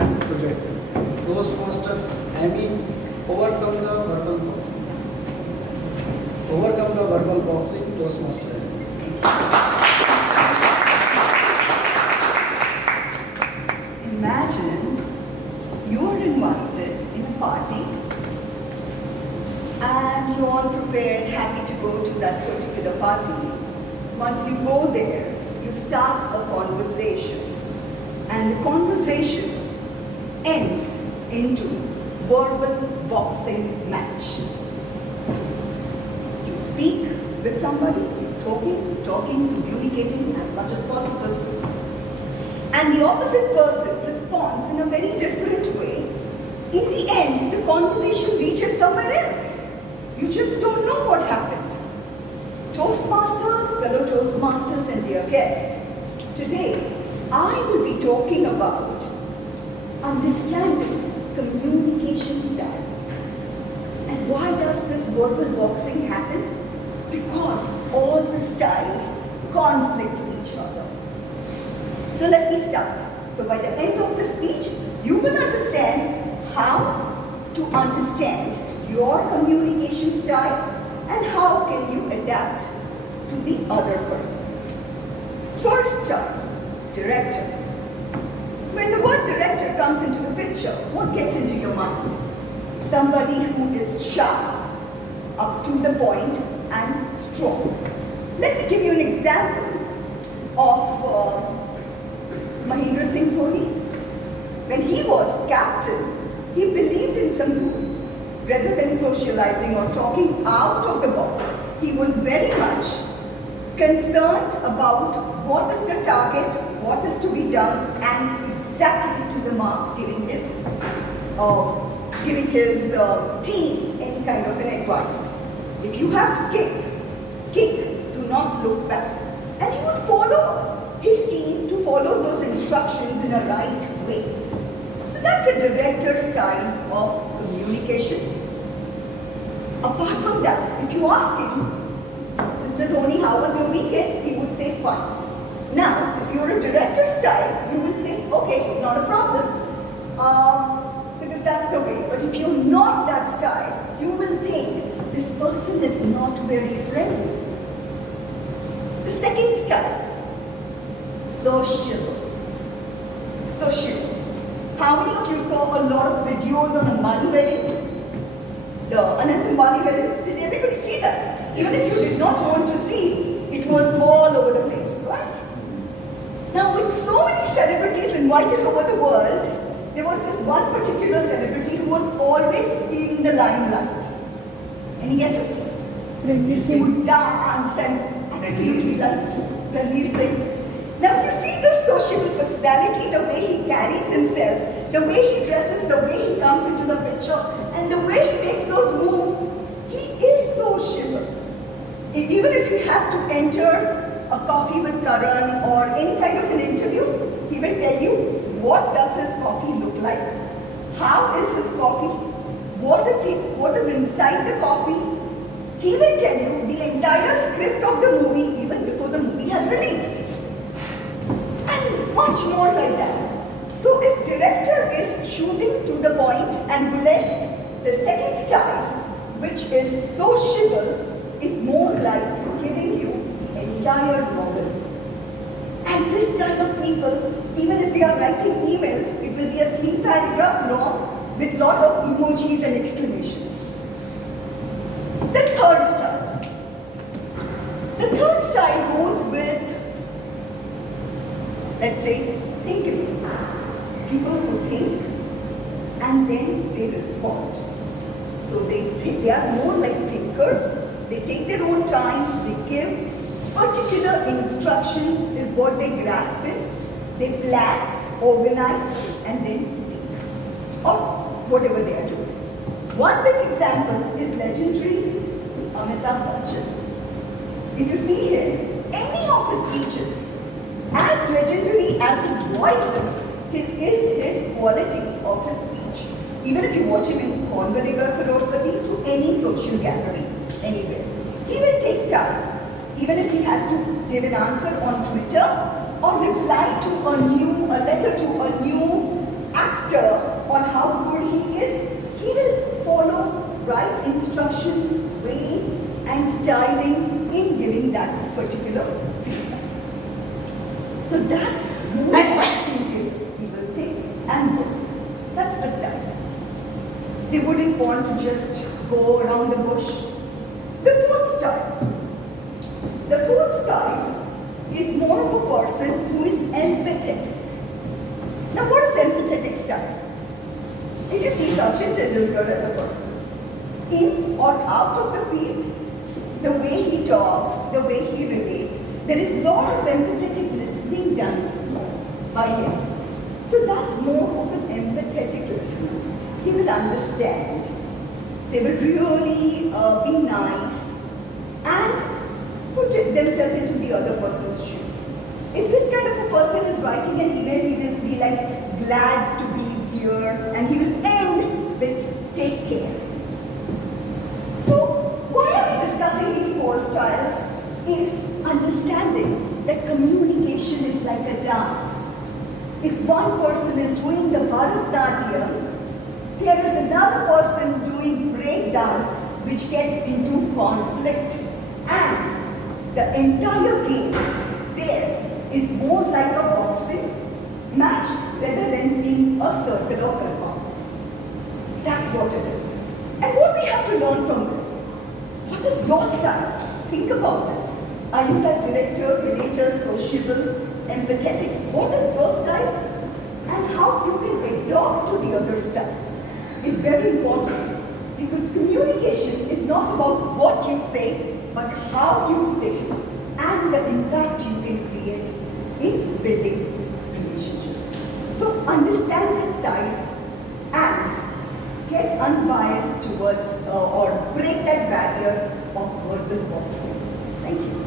and project. Toastmaster, overcome the verbal boxing. Overcome the verbal boxing, Toastmaster. Imagine you are invited in a party and you're all prepared, happy to go to that particular party. Once you go there, you start a conversation, and the conversation ends into verbal boxing match. You speak with somebody, talking, communicating as much as possible, and the opposite person responds in a very different way. In the end, the conversation reaches somewhere else. You just don't know what happened. Toastmasters, fellow Toastmasters and dear guests, today I will be talking about understanding communication styles. And why does this verbal boxing happen? Because all the styles conflict each other. So let me start. So by the end of the speech, you will understand how to understand your communication style and how can you adapt to the other person. First style, director. When the word director comes into the picture, what gets into your mind? Somebody who is sharp, up to the point and strong. Let me give you an example of Mahendra Singh Dhoni. When he was captain, he believed in some rules. Rather than socializing or talking out of the box, he was very much concerned about what is the target, what is to be done, and exactly to the mark, giving his team any kind of an advice. If you have to kick, do not look back. And he would follow his team to follow those instructions in a right way. So that's a director style of communication. Apart from that, if you ask him, Mr. Dhoni, how was your weekend? He would say, fine. Now, if you're a director style, you will say, okay, not a problem, because that's the way. But if you're not that style, you will think this person is not very friendly. The second style, social. How many of you saw a lot of videos on a Mali wedding? The Anant Ambani wedding? Did everybody see that? Even if you did not want to see, it was all over the place, right? Now, with so many celebrities invited over the world, there was this one particular celebrity who was always in the limelight. Any guesses? Ranveer He Singh. would dance and absolutely loved Ranveer Singh. Now, if you see the sociable personality, the way he carries himself, the way he dresses, the way he comes into the picture, and the way he makes those moves, he is sociable. Even if he has to enter a coffee with Karan or any kind of an interview, he will tell you what does his coffee look like, how is his coffee, what is inside the coffee. He will tell you the entire script of the movie even before the movie has released. And much more like that. So if director is shooting to the point and bullet, the second style, which is sociable, is more like giving you the entire novel. And this type of people, even if they are writing emails, it will be a 3-paragraph long with lot of emojis and exclamations. The third style. The third style goes with, let's say, thinking. People who think and then they respond. So they are more like thinkers. They take their own time, they give particular instructions is what they grasp it. They plan, organize, and then speak. Or whatever they are doing. One big example is legendary Amitabh Bachchan. If you see him, any of his speeches, as legendary as his voice is his quality of his speech. Even if you watch him in Kaun Banega Crorepati, to any social gathering, anywhere, he will take time. Even if he has to give an answer on Twitter or reply to a letter to a new actor styling in giving that particular feedback. So that's more I think he will think and work. That's the style. They wouldn't want to just go around the bush. The fourth style. The fourth style is more of a person who is empathetic. Now what is empathetic style? If you see Sachin Tendulkar as a person, in or out of the field, the way he talks, the way he relates, there is a lot of empathetic listening done by him. So that's more of an empathetic listener. He will understand. They will really be nice and put themselves into the other person's shoe. If this kind of a person is writing an email, he will be like glad to be here, and he will end with take care. So why are we discussing these four styles? Is understanding that communication is like a dance. If one person is doing the Bharatnatyam, there is another person doing break dance which gets into conflict, and the entire game there is more like a boxing match rather than being a circle of karma. That's what it is. And what we have to learn from this? What is your style? Think about it. Are you that director, relator, sociable, empathetic? What is your style? And how you can adopt to the other style is very important, because communication is not about what you say, but how you say and the impact you can create in building relationship. So understand that style and get unbiased towards or break that barrier of verbal boxing. Thank you.